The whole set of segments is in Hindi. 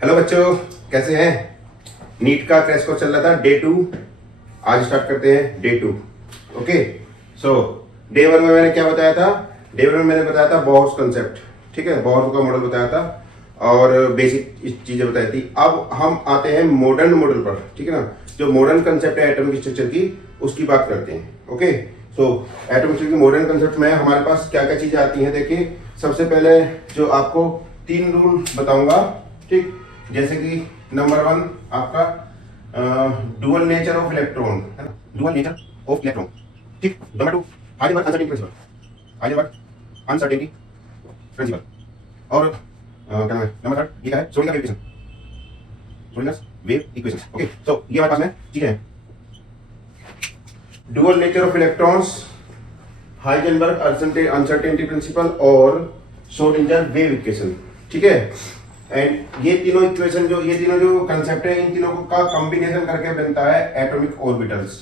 हेलो बच्चों, कैसे हैं? नीट का क्रैश कोर्स चल रहा था, डे 2। आज स्टार्ट करते हैं डे 2। ओके, सो डे 1 में मैंने क्या बताया था? डे 1 में मैंने बताया था बोहर्स कंसेप्ट, ठीक है, बोहर का मॉडल बताया था और बेसिक चीजें बताई थी। अब हम आते हैं मॉडर्न मॉडल पर, ठीक है ना। जो मॉडर्न कंसेप्ट है एटॉमिक स्ट्रक्चर की, उसकी बात करते हैं। ओके, सो एटॉमिक स्ट्रक्चर की मॉडर्न कंसेप्ट में हमारे पास क्या क्या चीजें आती हैं। देखिए, सबसे पहले जो आपको 3 रूल बताऊंगा, ठीक। जैसे कि नंबर 1 आपका डुअल नेचर ऑफ इलेक्ट्रॉन, है ना, डुअल नेचर ऑफ इलेक्ट्रॉन, ठीक। Number 2 Heisenberg uncertainty principle, Heisenberg uncertainty principle. और क्या नाम है नंबर 3? ये क्या है? Schrödinger wave equation, Schrödinger wave equation. Okay, so ये हमारे पास में चीजें हैं। Dual nature of electrons, Heisenberg uncertainty principle और श्रोडिंगर वेव इक्वेशन, ठीक है। एंड ये तीनों इक्वेशन ये तीनों जो कंसेप्ट है, इन तीनों का कॉम्बिनेशन करके बनता है एटॉमिक ऑर्बिटल्स,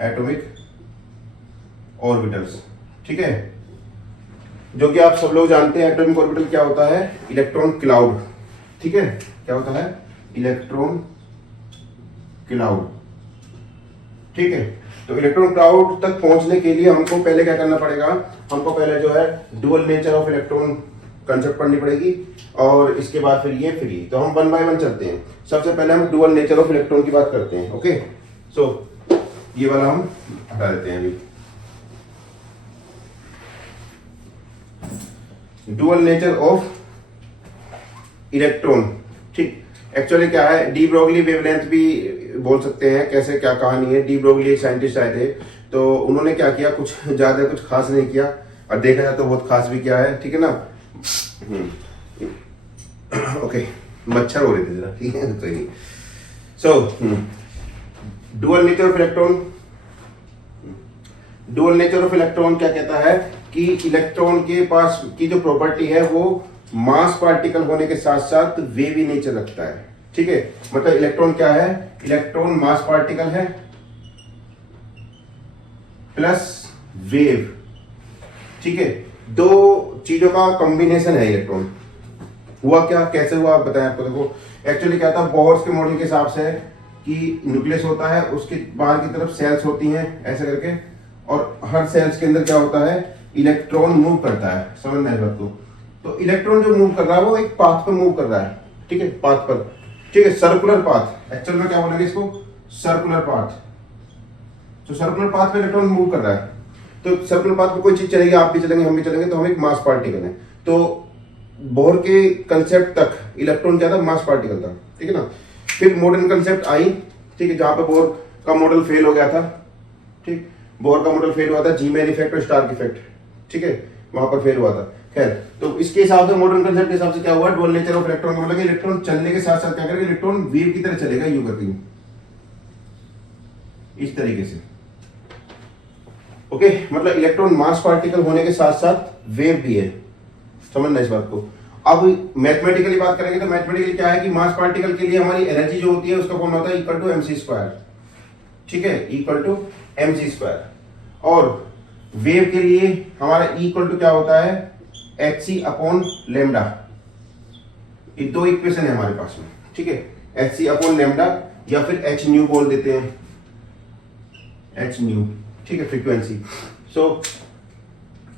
एटॉमिक ऑर्बिटल्स, ठीक है। जो कि आप सब लोग जानते हैं, एटॉमिक ऑर्बिटल क्या होता है? इलेक्ट्रॉन क्लाउड, ठीक है। क्या होता है? इलेक्ट्रॉन क्लाउड, ठीक है। तो इलेक्ट्रॉन क्लाउड तक पहुंचने के लिए हमको पहले क्या करना पड़ेगा? हमको पहले जो है dual nature of electron concept पढ़नी पड़ेगी और इसके बाद फिर ये। तो हम 1 बाय 1 चलते हैं। सबसे पहले हम डुअल नेचर ऑफ इलेक्ट्रॉन की बात करते हैं। ओके, सो ये वाला हम हटा देते हैं अभी। डुअल नेचर ऑफ इलेक्ट्रॉन, ठीक। एक्चुअली क्या है, डी ब्रोगली वेवलेंथ भी बोल सकते हैं। कैसे, क्या कहानी है? डी ब्रोगली एक साइंटिस्ट आए थे, तो उन्होंने क्या किया, कुछ ज्यादा कुछ खास नहीं किया, और देखा जाए तो बहुत खास भी क्या है, ठीक है ना। ओके, मच्छर हो रहे थे जरा, ठीक है, कोई नहीं। So dual nature of electron, dual nature of electron क्या कहता है कि इलेक्ट्रॉन के पास की जो प्रॉपर्टी है वो मास पार्टिकल होने के साथ साथ वेवी नेचर रखता है, ठीक है। मतलब इलेक्ट्रॉन क्या है? इलेक्ट्रॉन मास पार्टिकल है प्लस वेव, ठीक है। दो चीजों का कॉम्बिनेशन है इलेक्ट्रॉन। हुआ क्या, कैसे हुआ, आप बताएं। आपको देखो, एक्चुअली क्या था, बोहर्स के मॉडल के हिसाब से कि न्यूक्लियस होता है, उसके बाहर की तरफ सेल्स होती हैं ऐसे करके, और हर सेल्स के अंदर क्या होता है? इलेक्ट्रॉन मूव करता है। समझना है बात को। तो इलेक्ट्रॉन जो मूव कर रहा है वो एक पाथ पर मूव कर रहा है, ठीक है, पाथ पर, ठीक है, सर्कुलर पाथ। एक्चुअल में क्या बोलेंगे इसको? Circular path. तो सर्कुलर पाथ पे इलेक्ट्रॉन मूव कर रहा है, तो सर्कुलर पाथ पे कोई चीज चलेगी, आप भी चलेंगे, हम भी चलेंगे, तो हम एक मास पार्टिकल है। तो बोहर के कंसेप्ट तक इलेक्ट्रॉन क्या था? मास पार्टिकल था, ठीक है ना। फिर मॉडर्न कंसेप्ट आई, ठीक है, जहां पे बोहर का मॉडल फेल हो गया था, ठीक। बोहर का मॉडल फेल हुआ था, जी मैन इफेक्ट और स्टार्क इफेक्ट, ठीक है, वहां पर फेल हुआ था। खैर, तो इसके हिसाब से मॉडर्न कंसेप्ट के हिसाब से क्या हुआ? डुअल नेचर ऑफ इलेक्ट्रॉन का मतलब इलेक्ट्रॉन चलने के साथ साथ क्या करेगा? इलेक्ट्रॉन वेव की तरह चलेगा, यूं करके, इस तरीके से। ओके, मतलब इलेक्ट्रॉन मास पार्टिकल होने के साथ साथ वेव भी है। समझना इस बात को। अब मैथमेटिकली बात करेंगे तो मैथमेटिकली क्या है कि मास पार्टिकल के लिए हमारी एनर्जी जो होती है उसका फॉर्म होता है इक्वल टू mc², ठीक है, इक्वल टू mc²। और वेव के लिए हमारा इक्वल टू क्या होता है? hc/λ। ये दो इक्वेशन है हमारे पास में, ठीक है, hc/λ या फिर h न्यू बोल देते हैं, h न्यू, ठीक है, फ्रीक्वेंसी। सो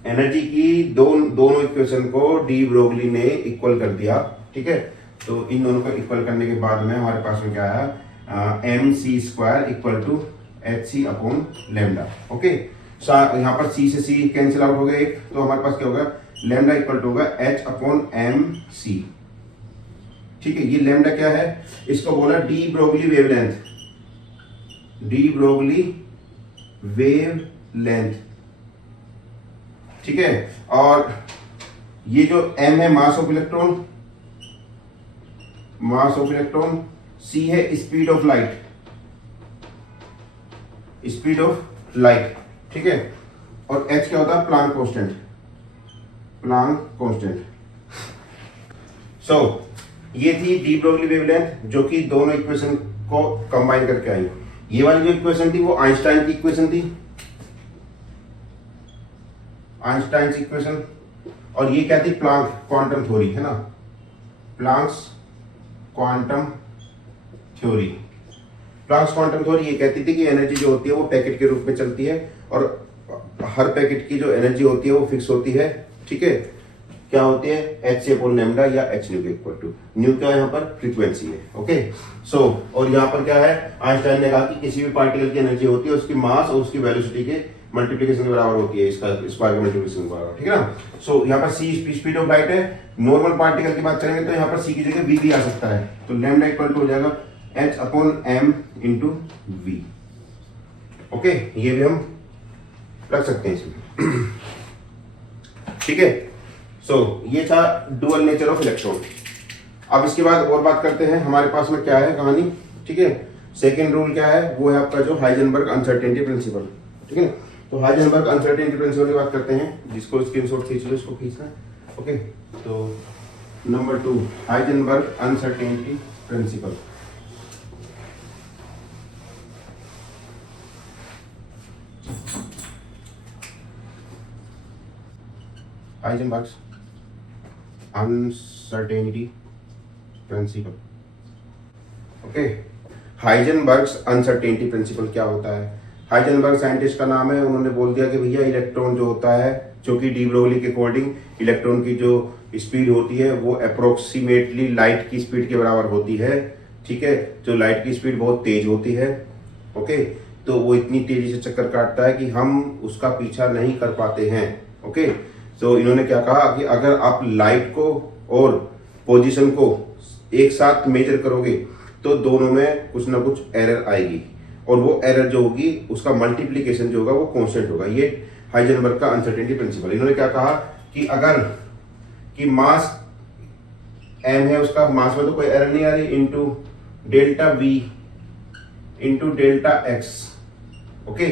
एनर्जी की दोनों इक्वेशन को डी ब्रोगली ने इक्वल कर दिया, ठीक है। तो इन दोनों को इक्वल करने के बाद में हमारे पास में क्या आया? mc² equal to hc/λ। Okay, यहाँ पर c से c कैंसिल आउट हो गया एक, तो हमारे पास क्या होगा? लैम्डा इक्वल टू होगा h/mc, ठीक है। ये लैम्डा क्या है? इसको बोला de Broglie wavelength, de Broglie wavelength, ठीक है। और ये जो m है mass of electron, mass of electron, c है speed of light, speed of light, ठीक है। और h क्या होता है? Planck constant, Planck constant. So ये थी डी ब्रोगली वेवलेंथ, जो कि दोनों इक्वेशन को कंबाइन करके आई। ये वाली जो इक्वेशन थी वो आइंस्टाइन की इक्वेशन थी, आइंस्टाइन इक्वेशन। और ये क्या थी? प्लांक क्वांटम थ्योरी, है ना, Planck's quantum theory. Planck's quantum theory ये कहती थी कि एनर्जी जो होती है वो पैकेट के रूप में चलती है और हर पैकेट की जो एनर्जी होती है वो फिक्स होती है। ठीक है, क्या होती है, एच सी अपॉन लैम्डा या एच न्यू के इक्वल टू, न्यू क्या यहाँ पर फ्रीक्वेंसी है। ओके सो और यहाँ पर क्या है, आइंस्टाइन ने कहा कि किसी भी पार्टिकल की एनर्जी होती है उसकी मास और उसकी वेलोसिटी के मल्टीप्लिकेशन के बराबर होती है, इसका स्क्वायर के मल्टीप्लिकेशन के बराबर। ठीक है ना। सो यहाँ पर सी स्पीड ऑफ लाइट है। नॉर्मल पार्टिकल की बात करेंगे तो यहाँ पर सी की जगह वी भी आ सकता है, तो लैम्डा इक्वल टू हो जाएगा H upon M into V. Okay, ये भी हम रख सकते हैं इसमें। ठीक है, सो ये था डुअल नेचर ऑफ इलेक्ट्रॉन। अब इसके बाद और बात करते हैं हमारे पास में क्या है कहानी। ठीक है, सेकेंड रूल क्या है, वो है आपका जो हाइजेनबर्ग अनसर्टेनिटी प्रिंसिपल। ठीक है, तो हाइजेनबर्ग अनसर्टेनिटी प्रिंसिपल की बात करते हैं, जिसको स्क्रीनशॉट खींच लो, इसको खींचना है। ओके, तो number 2 Heisenberg uncertainty principle. Heisenberg's uncertainty principle. Okay, Heisenberg's uncertainty principle क्या होता है। हाइजेनबर्ग साइंटिस्ट का नाम है, उन्होंने बोल दिया कि भैया इलेक्ट्रॉन जो होता है, जो कि डी ब्रोगली के अकॉर्डिंग इलेक्ट्रॉन की जो स्पीड होती है वो अप्रोक्सीमेटली लाइट की स्पीड के बराबर होती है। ठीक है, जो लाइट की स्पीड बहुत तेज होती है। ओके, तो वो इतनी तेजी से चक्कर काटता है कि हम उसका पीछा नहीं कर पाते हैं। ओके, तो इन्होंने क्या कहा कि अगर आप लाइट को और पोजीशन को एक साथ मेजर करोगे तो दोनों में कुछ ना कुछ एरर आएगी, और वो एरर जो होगी उसका मल्टीप्लिकेशन जो होगा वो कांस्टेंट होगा। ये हाइजेनबर्ग का अनसर्टेनिटी प्रिंसिपल। इन्होंने क्या कहा कि अगर कि मास m है, उसका मास में तो कोई एरर नहीं आ रही, into delta V into delta X, okay,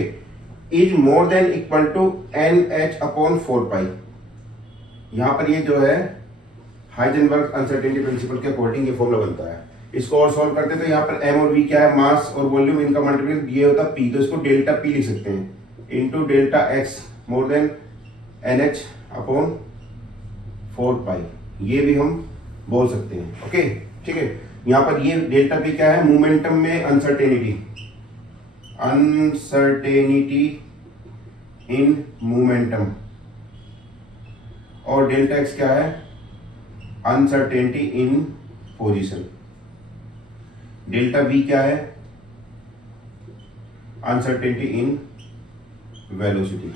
is more than equal to N H upon 4 pi. यहां पर ये जो है हाइजेनबर्ग अनसर्टेनिटी प्रिंसिपल के अकॉर्डिंग ये फॉर्मूला बनता है। इसको और सॉल्व करते तो यहाँ पर m और v क्या है, मास और वॉल्यूम, इनका मल्टीप्लिकेशन ये होता है p, तो इसको डेल्टा p लिख सकते हैं into delta x more than N H upon 4 pi, ये भी हम बोल सकते हैं। ओके, ठीक है, यहाँ पर ये डेल्टा p क्या है, मोमेंटम में अनसर्टेनिटी, अनसर्टेनिटी इन मोमेंटम, और डेल्टा x क्या है, अनसर्टेनिटी इन पोजीशन। डेल्टा v क्या है, अनसर्टेनिटी इन वेलोसिटी।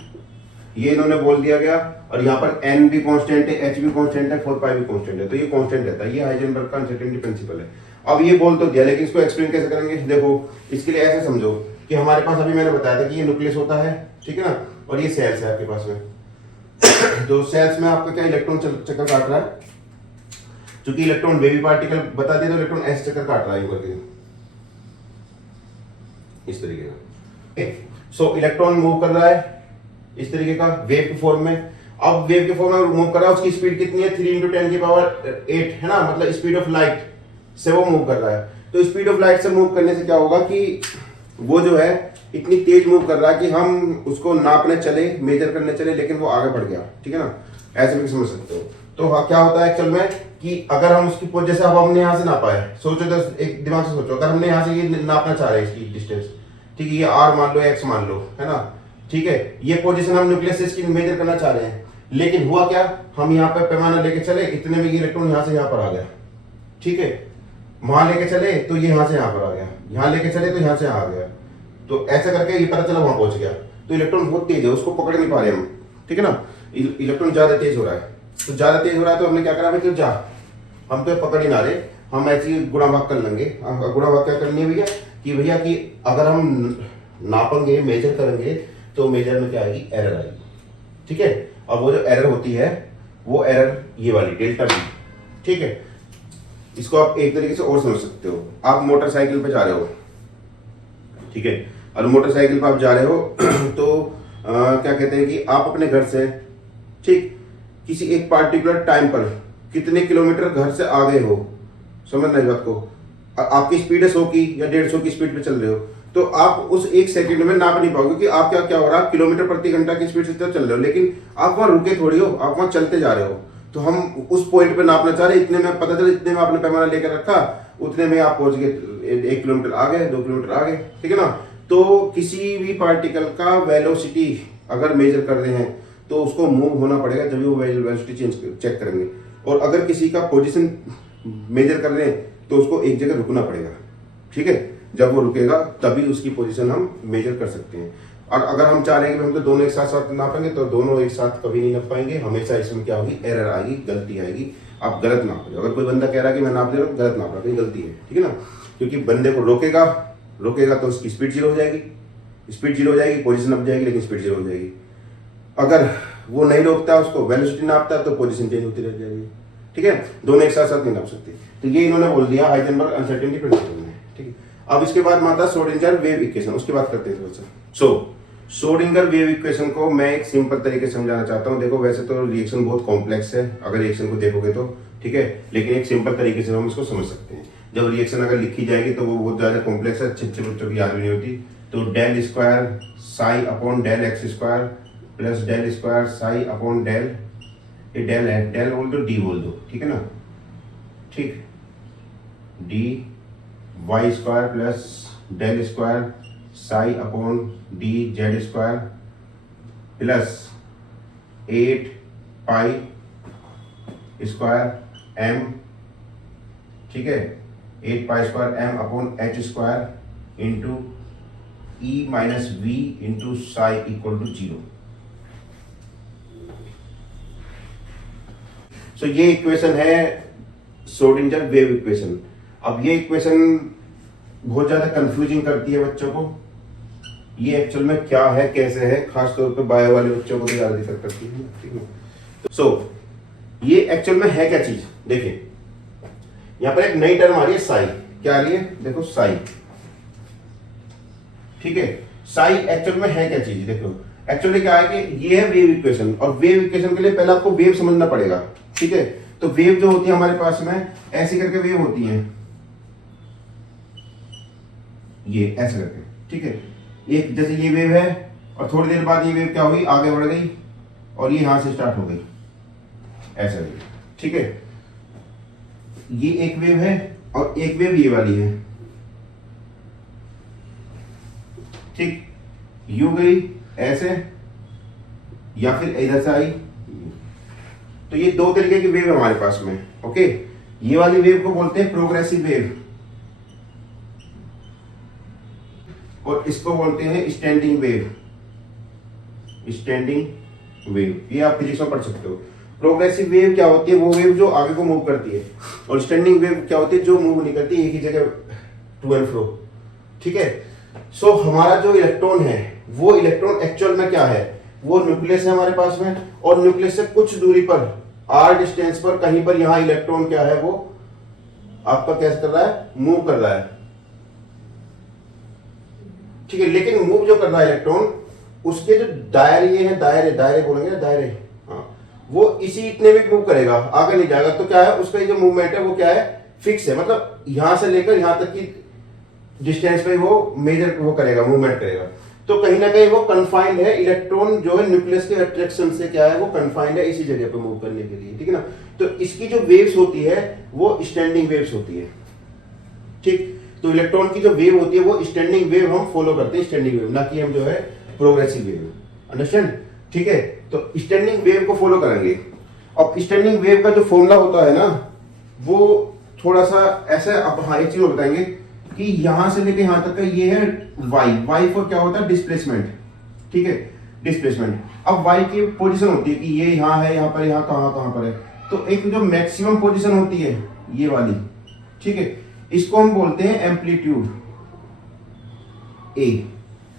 ये इन्होंने बोल दिया गया, और यहाँ पर n भी कांस्टेंट है, h भी कांस्टेंट है, 4 पाई भी कांस्टेंट है, तो ये कांस्टेंट रहता है। ये हाइजेनबर्ग का अनसर्टेनिटी प्रिंसिपल है। अब ये बोल तो दिया, लेकिन इसको एक्सप्लेन कैसे करेंगे, देखो इसके लिए ऐसे समझो कि हमारे पास अभी मैंने बताया था कि ये न्यूक्लियस होता है, ठीक है ना, और ये सेल्स है आपके पास में। तो सेल्स में आपका क्या इलेक्ट्रॉन चक्कर काट रहा है, क्योंकि इलेक्ट्रॉन बेबी पार्टिकल बता दिया तो इलेक्ट्रॉन ऐसे चक्कर काट रहा है करके, इस तरीके का। सो इलेक्ट्रॉन मूव कर रहा है इस तरीके का वेव के फॉर्म में। अब वेव के फॉर्म में मूव कर रहा है, उसकी स्पीड कितनी है, 3 × 10⁸ है ना, मतलब स्पीड ऑफ लाइट से वो मूव कर रहा है। तो स्पीड ऑफ लाइट से मूव करने से क्या होगा कि वो जो है इतनी तेज मूव कर रहा है कि हम उसको नापने चले, मेजर करने चले, लेकिन वो आगे बढ़ गया। ठीक है ना, ऐसे भी समझ सकते हो। तो क्या होता है एक्चुअल में कि अगर हम उसकी जैसे अब हमने यहाँ से नापा है, सोचो तो एक दिमाग से सोचो, अगर हमने यहाँ से ये नापना चाह रहे हैं इसकी डिस्टेंस, ठीक है, ये r मान लो, x मान लो, है ना, ठीक है, ये पोजीशन हम न्यूक्लियस से इसकी मेजर करना चाह रहे हैं, लेकिन हुआ क्या, हम यहाँ पे पैमाना लेके चले, इतने में ये इलेक्ट्रॉन यहाँ से यहाँ पर आ गया, ठीक है, वहां लेके चले तो ये यहाँ से यहाँ पर आ गया, यहाँ लेके चले तो यहाँ से यहाँ आ गया, तो ऐसा करके ये पता चला वहां पहुंच गया। तो इलेक्ट्रॉन बहुत तेज है, उसको पकड़ नहीं पा रहे हम, ठीक है ना, इलेक्ट्रॉन ज्यादा तेज हो रहा है, तो ज्यादा तेज हो रहा है तो हमने क्या करा भाई, जा हम तो पकड़ ही ना रहे, हम ऐसे ही गुणा भाग कर लेंगे। गुणा भाग क्या करनी है भैया, कि भैया कि अगर हम नापेंगे, मेजर करेंगे, तो मेजर में क्या आएगी, एरर आएगी, ठीक है। और वो जो एरर होती है वो एरर ये वाली डेल्टा बी, ठीक है। इसको आप एक तरीके से और समझ सकते हो, आप मोटरसाइकिल पे जा रहे हो, ठीक है, और मोटरसाइकिल पे आप जा रहे हो तो क्या कहते हैं कि आप अपने घर से, ठीक, किसी एक पार्टिकुलर टाइम पर कितने किलोमीटर घर से आ गए हो, समझना इस बात को। आपकी स्पीड है 100 की या 150 की स्पीड पे चल रहे हो, तो आप उस एक सेकंड में नाप नहीं पाओगे कि आप क्या हो रहा है, किलोमीटर प्रति घंटा की स्पीड से चल रहे हो, लेकिन आप वहां रुके थोड़ी हो, आप वहां चलते जा रहे हो। तो हम उस पॉइंट पे नापना चाह रहे, इतने में पता चला इतने में आपने पैमाना लेकर रखा, उतने में आप पहुंच गए, 1 किलोमीटर आ गए, 2 किलोमीटर आ गए, ठीक है ना। तो किसी भी पार्टिकल का वेलोसिटी अगर मेजर कर रहे हैं तो उसको मूव होना पड़ेगा, जब वो वेलोसिटी चेक करेंगे। और अगर किसी का पोजीशन मेजर कर रहे हैं तो उसको एक जगह रुकना पड़ेगा, ठीक है। जब वो रुकेगा तभी उसकी पोजीशन हम मेजर कर सकते हैं। और अगर हम चाह रहे हैं कि हम तो दोनों एक साथ साथ नापेंगे तो दोनों एक साथ कभी नहीं नाप पाएंगे, हमेशा इसमें क्या होगी, एरर आएगी, गलती आएगी, आप गलत नाप रहे हो। अगर कोई बंदा कह रहा है कि मैं नाप दे रहा हूँ, गलत नाप रहा है, गलती है, ठीक है ना। क्योंकि बंदे को रोकेगा तो उसकी स्पीड जीरो हो जाएगी, स्पीड जीरो हो जाएगी, पोजीशन अप जाएगी, लेकिन स्पीड जीरो हो जाएगी। अगर वो नहीं रोकता, उसको वेलोसिटी नापता तो पोजीशन चेंज होती रह जाएगी, ठीक है। दोनों एक साथ साथ नहीं नाप सकते। तो ये इन्होंने बोल दिया हाइजेनबर्ग अनसर्टेनिटी प्रिंसिपल में, ठीक है। अब इसके बाद माता श्रोडिंगर वेव इक्वेशन, उसकी बात करते हैं थोड़ा सा। श्रोडिंगर वेव इक्वेशन को मैं एक सिंपल तरीके से समझाना चाहता हूँ। देखो वैसे तो रिएक्शन बहुत कॉम्प्लेक्स है, अगर रिएक्शन को देखोगे तो, ठीक है, लेकिन एक सिंपल तरीके से हम इसको समझ सकते हैं। जब रिएक्शन अगर लिखी जाएगी तो वो बहुत ज्यादा कॉम्प्लेक्स है, अच्छे बच्चों की याद भी नहीं होती। तो del square psi upon del X square plus del square psi upon del, ये डेल है, डेल बोल दो, डी बोल दो, ठीक है ना, ठीक, D Y square plus del square psi upon D Z square plus 8 pi square M, ठीक है, 8 pi square M upon H square into E minus V into psi equal to 0। So ये इक्वेशन है श्रोडिंगर वेव इक्वेशन। अब ये इक्वेशन बहुत ज्यादा कंफ्यूजिंग करती है बच्चों को, ये एक्चुअल में क्या है, कैसे है, खास तौर पे बायो वाले बच्चों को भी ज्यादा दिक्कत करती है, ठीक है। सो ये एक्चुअल में है क्या चीज, देखिए यहां पर एक नई टर्म आ रही है साई, क्या आ रही है, देखो साई, ठीक है। साई एक्चुअल में है क्या चीज, देखो एक्चुअली क्या है कि ये है वेव इक्वेशन, और वेव इक्वेशन के लिए पहले आपको वेव समझना पड़ेगा, ठीक है। तो वेव जो होती है हमारे पास में ऐसी करके वेव होती है, ये ऐसे करके, ठीक है। एक जैसे ये वेव है और थोड़ी देर बाद ये वेव क्या हुई, आगे बढ़ गई और ये यहां से स्टार्ट हो गई, ऐसा वेव, ठीक है। ये एक वेव है और एक वेव ये वाली है, ठीक, यू गई ऐसे या फिर इधर से आई। तो ये दो तरीके की वेव है हमारे पास में, ओके। ये वाली वेव को बोलते हैं प्रोग्रेसिव वेव और इसको बोलते हैं स्टैंडिंग वेव, स्टैंडिंग वेव, ये आप फिजिक्स में पढ़ सकते हो। प्रोग्रेसिव वेव क्या होती है, वो वेव जो आगे को मूव करती है, और स्टैंडिंग वेव क्या होती है, जो मूव नहीं करती, एक ही जगह टू एंड फ्रो, ठीक है। सो हमारा जो इलेक्ट्रॉन है, वो इलेक्ट्रॉन एक्चुअल में क्या है, वो न्यूक्लियस है हमारे पास में, और न्यूक्लियस से कुछ दूरी पर आर डिस्टेंस पर कहीं पर यहां इलेक्ट्रॉन क्या है, वो आपका कैसे कर रहा है, मूव कर रहा है, ठीक है। लेकिन मूव जो कर रहा है इलेक्ट्रॉन, उसके जो दायरे ये है, दायरे बोलेंगे ना, दायरे, हाँ, वो इसी इतने में मूव करेगा, आगे नहीं जाएगा। तो क्या है, उसका जो मूवमेंट है वो क्या है, फिक्स है, मतलब यहां से लेकर यहां तक की डिस्टेंस पे वो मेजर वो करेगा, मूवमेंट करेगा। तो कहीं ना कहीं वो कन्फाइंड है, इलेक्ट्रॉन जो है न्यूक्लियस के अट्रैक्शन से क्या है, वो कन्फाइंड है इसी जगह पे मूव करने के लिए, ठीक है ना। तो इसकी जो वेव्स होती है वो स्टैंडिंग वेव्स होती है, ठीक। तो इलेक्ट्रॉन की जो वेव होती है वो स्टैंडिंग वेव हम फॉलो करते हैं, स्टैंडिंग वेव, ना कि हम जो है प्रोग्रेसिव वेव, अंडरस्टैंड, ठीक है। तो स्टैंडिंग वेव को फॉलो करेंगे। अब स्टैंडिंग वेव का जो फॉर्मूला होता है ना, वो थोड़ा सा ऐसे, अब हाँ एक चीज बताएंगे कि यहां से लेके यहां तक का ये है वाई फॉर क्या होता है, डिस्प्लेसमेंट, ठीक है, डिस्प्लेसमेंट। अब वाई की पोजीशन होती है कि ये यहां है, यहां पर, यहां कहां पर है। तो एक जो मैक्सिमम पोजीशन होती है ये वाली, ठीक है, इसको हम बोलते हैं एम्पलीट्यूड ए,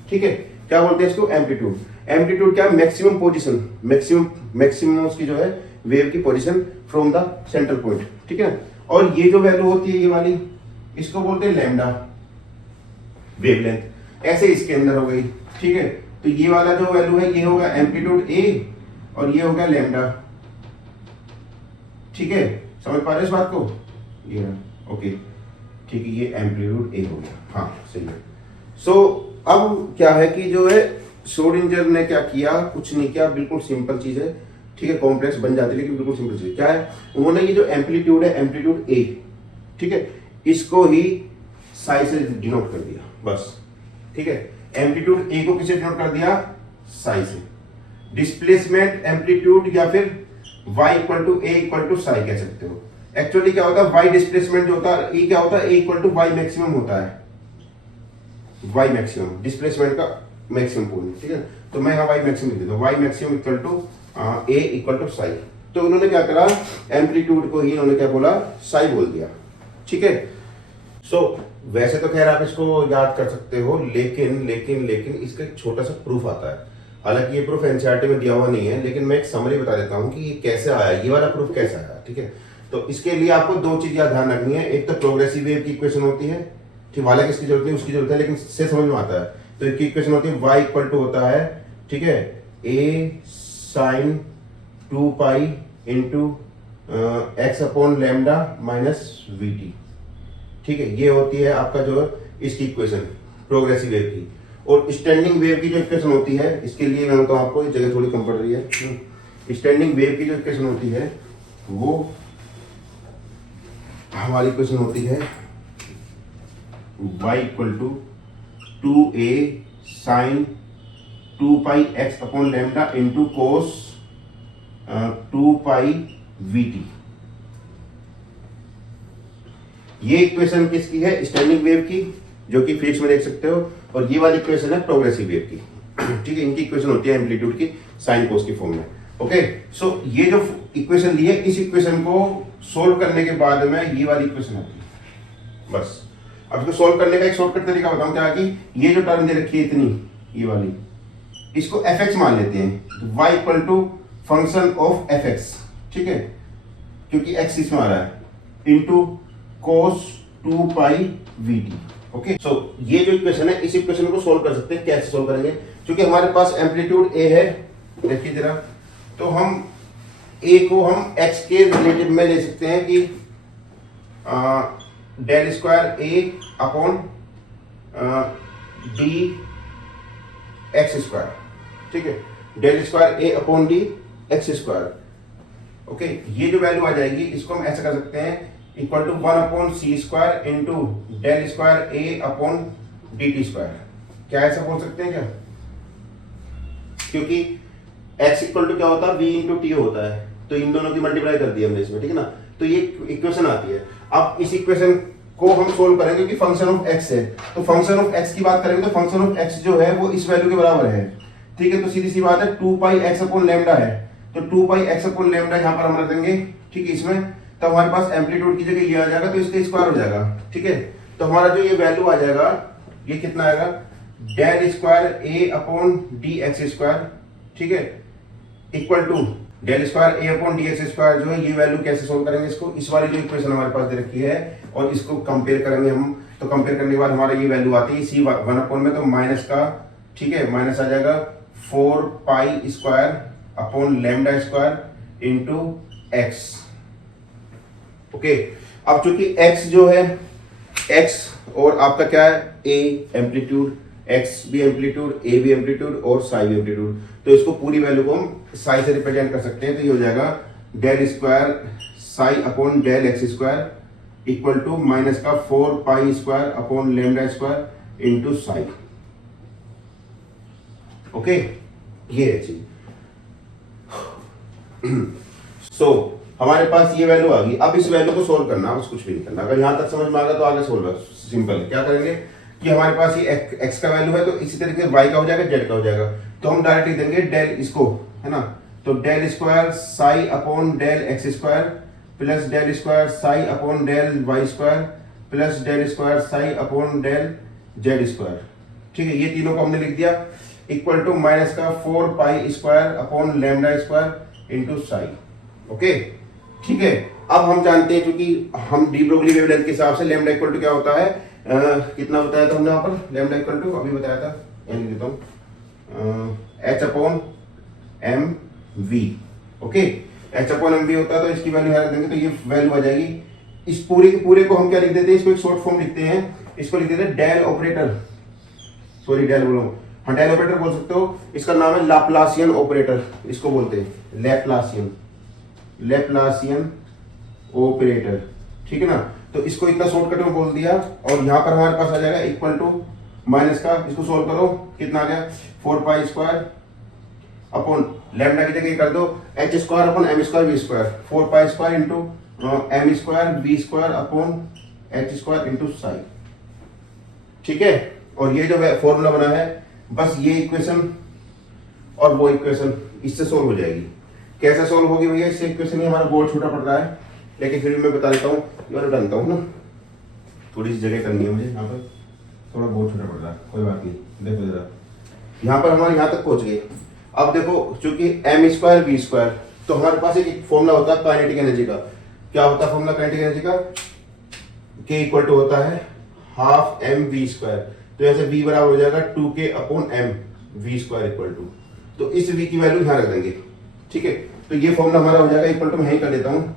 ठीक है। क्या बोलते हैं इसको, एम्पलीट्यूड। एम्पलीट्यूड क्या है, मैक्सिमम पोजीशन, मैक्सिमम उसकी जो है वेव की position from the central point, ठीक है। और ये जो वैल्यू होती है ये वाली, इसको बोलते हैं लैम्डा वेवलेंथ, ऐसे इसके अंदर हो गई, ठीक है। तो ये वाला जो वैल्यू है ये होगा एम्पलीट्यूड ए और ये होगा लैम्डा, ठीक है। समझ पा रहे इस बात को, ये ओके, ठीक है, ये एम्पलीट्यूड ए हो गया, हाँ सही है। सो अब क्या है कि जो है श्रोडिंगर ने क्या किया, कुछ नहीं किया, बिल्कुल सिंपल चीज है। ठीक है, कॉम्प्लेक्स बन जाती है लेकिन बिल्कुल सिंपल चीज क्या है, उन्होंने ये जो एम्पलीट्यूड है एम्पलीट्यूड ए, ठीक है, इसको ही साई से डिनोट कर दिया बस, ठीक है, एम्पलीट्यूड ए को किससे डिनोट कर दिया, साई से। डिस्प्लेसमेंट एम्पलीट्यूड या फिर y equal to A equal to psi कह सकते हो। एक्चुअली क्या होता है, y डिस्प्लेसमेंट जो होता है, e क्या होता है, a equal to y maximum होता है, y मैक्सिमम डिस्प्लेसमेंट का मैक्सिमम पॉइंट, ठीक है, तो मैं यहाँ y मैक्सिमम लिख देता हूँ, y maximum equal to a equal to psi. तो उन्होंने क्या करा, एम्पलीट्यूड को ही उन्होंने क्या बोला, साई बोल दिया, ठीक है। सो वैसे तो खैर आप इसको याद कर सकते हो, लेकिन लेकिन लेकिन इसका एक छोटा सा प्रूफ आता है। हालांकि ये प्रूफ एनसीईआरटी में दिया हुआ नहीं है, लेकिन मैं एक समरी बता देता हूँ कि ये कैसे आया, ये वाला प्रूफ कैसे आया, ठीक है। तो इसके लिए आपको दो चीज ध्यान रखनी है, एक तो प्रोग्रेसिव वेव की इक्वेशन होती है, ठीक, वाला किसकी जरूरत नहीं उसकी जरूरत है, लेकिन से समझ में आता है। तो इसकी इक्वेशन होती है y इक्वल टू होता है, ठीक है, a sine 2 pi into X upon lambda minus V, ठीक है, ये होती है आपका जो इसकी इक्वेशन प्रोग्रेसिव वेव की। और स्टैंडिंग वेव की जो इक्वेशन होती है, इसके लिए मैं बताऊं आपको, ये जगह थोड़ी कम पड़ रही है। स्टैंडिंग वेव की जो इक्वेशन होती है वो हमारी इक्वेशन होती है y equal to 2a sine 2 pi X upon lambda into cos 2 pi V. ये इक्वेशन किसकी है, स्टैंडिंग वेव की, जो कि फिजिक्स में देख सकते हो, और ये वाली इक्वेशन है प्रोग्रेसिव वेव की, ठीक है। इनकी इक्वेशन होती है एम्पलीट्यूड की साइन कोस की फॉर्म में। ओके, सो ये जो इक्वेशन ली है, इस इक्वेशन को सोल्व करने के बाद में ये वाली इक्वेशन आती है बस। अब इसको सोल्व करने का एक शॉर्टकट तरीका बताऊं क्या, कि ये जो टर्म दे रखी है इतनी, ये वाली, इसको fx मान लेते हैं, y equal to function of fx, ठीक है, क्योंकि x इसमें आ रहा है, into cos 2 pi v. Okay, so ये जो इक्वेशन है, इस इक्वेशन को सोल्व कर सकते हैं। कैसे सोल्व करेंगे, क्योंकि हमारे पास एम्पलीट्यूड a है, देखिए जरा, तो हम a को हम x के रिलेटिव में ले सकते हैं कि del square a upon D X square, ठीक है, del square a upon D X square. Okay, ये जो वैल्यू आ जाएगी, इसको हम ऐसा कर सकते हैं, equal to 1 upon C square into del square a upon D T square. क्या ऐसा बोल सकते हैं क्या, क्योंकि x इक्वल टू क्या होता है, v इंटू टी होता है, तो इन दोनों की मल्टीप्लाई कर दी हमने इसमें, ठीक है ना। तो ये इक्वेशन आती है। अब इस इक्वेशन को हम सोल्व करेंगे कि फंक्शन ऑफ x है, तो फंक्शन ऑफ x की बात करेंगे तो फंक्शन ऑफ x जो है वो इस वैल्यू के बराबर है, ठीक है। तो सीधी सी बात है, 2 पाई एक्स अपॉन लैम्डा है, तो 2 पाई एक्स अपॉन लैम्डा यहाँ पर हम रख देंगे, ठीक है, इसमें। तो हमारे पास एम्पलीट्यूड की जगह ये आ जाएगा, तो इसका स्क्वायर हो जाएगा, ठीक है। तो हमारा जो ये वैल्यू आ जाएगा, ये कितना आएगा, del square a upon D X square, ठीक है, equal to del square a upon D X square. जो है ये वैल्यू कैसे सोल्व करेंगे इसको, इस वाली जो इक्वेशन हमारे पास दे रखी है, और इसको कंपेयर करेंगे हम। तो कंपेयर करने के बाद हमारा ये वैल्यू आती है सी 1 अपॉन में, तो माइनस का, ठीक है, माइनस आ जाएगा 4 pi square upon lambda square into x. Okay, अब चूंकि x जो है, x और आपका क्या है, a एम्पलीट्यूड, x भी एम्पलीट्यूड, a भी एम्पलीट्यूड और साई भी एम्पलीट्यूड, तो इसको पूरी वैल्यू को हम साई से रिप्रेजेंट कर सकते हैं। तो ये हो जाएगा del square psi upon del X square equal to minus का 4 pi square upon lambda square into psi. Okay, ये है चीज। सो हमारे पास ये वैल्यू आ गई। अब इस वैल्यू को सोल्व करना, बस कुछ भी नहीं करना। अगर यहां तक समझ में आ गया तो आगे सोल्व है, सिंपल है। क्या करेंगे कि हमारे पास ये x का वैल्यू है, तो इसी तरीके से y का हो जाएगा, z का हो जाएगा, तो हम डायरेक्टली देंगे डेल इसको, है ना। तो del square psi upon del X square plus del square psi upon del Y square plus del square psi upon del Z square, ठीक है। ये तीनों को हमने लिख दिया, इक्वल टू माइनस का 4 pi square upon lambda square into psi. Okay, ठीक है। अब हम जानते हैं, क्योंकि हम डी ब्रोगली वेवलेंथ के हिसाब से लैम्डा इक्वल टू क्या होता है, कितना बताया था हमने वहां पर, लैम्डा इक्वल टू अभी बताया था, यानी देता हूं H upon M V. Okay, H upon M V होता है, तो इसकी वैल्यू रख देंगे, तो ये वैल्यू आ जाएगी। इस पूरे के पूरे को हम क्या लिख देते हैं, इसको एक शॉर्ट फॉर्म लिखते हैं, इसको लिख देते हैं डेल ऑपरेटर, सॉरी डेल बोलो, हाँ डेल ऑपरेटर बोल सकते हो, इसका नाम है लाप्लासियन ऑपरेटर, इसको बोलते हैं लैप्लासियन ऑपरेटर, ठीक है ना। तो इसको इतना शॉर्टकट में बोल दिया, और यहाँ पर हमारे पास आ जाएगा इक्वल टू माइनस का, इसको सोल्व करो कितना आ गया 4 पाई स्क्वायर अपॉन लैम्डा की जगह कर दो H square upon M square V square, 4 pi square into M square V square upon H square into psi, ठीक है। और ये जो फॉर्मूला बना है, बस ये इक्वेशन और वो इक्वेशन इससे सोल्व हो जाएगी। कैसे सोल्व होगी भैया, इससे इक्वेशन ही हमारा बोर्ड छोटा पड़ रहा है, लेकिन फिर भी मैं बता देता हूँ, ये डालता हूँ ना, थोड़ी सी जगह करनी है मुझे यहाँ पर, थोड़ा बोर्ड छोटा पड़ रहा है, कोई बात नहीं। देखो जरा यहाँ पर हमारे यहाँ तक पहुंच गए। अब देखो चूंकि एम स्क्वायर वी स्क्वायर, तो हमारे पास एक फॉर्मूला होता है काइनेटिक एनर्जी का। क्या होता है फॉर्मूला काइनेटिक एनर्जी का? के इक्वल टू होता है हाफ एम वी स्क्वायर, तो ऐसे v बराबर हो जाएगा 2k upon M V square equal to, तो इस v की वैल्यू यहाँ रख देंगे, ठीक है। तो ये फॉर्मूला हमारा हो जाएगा इक्वल टू, मैं यही कर लेता हूँ,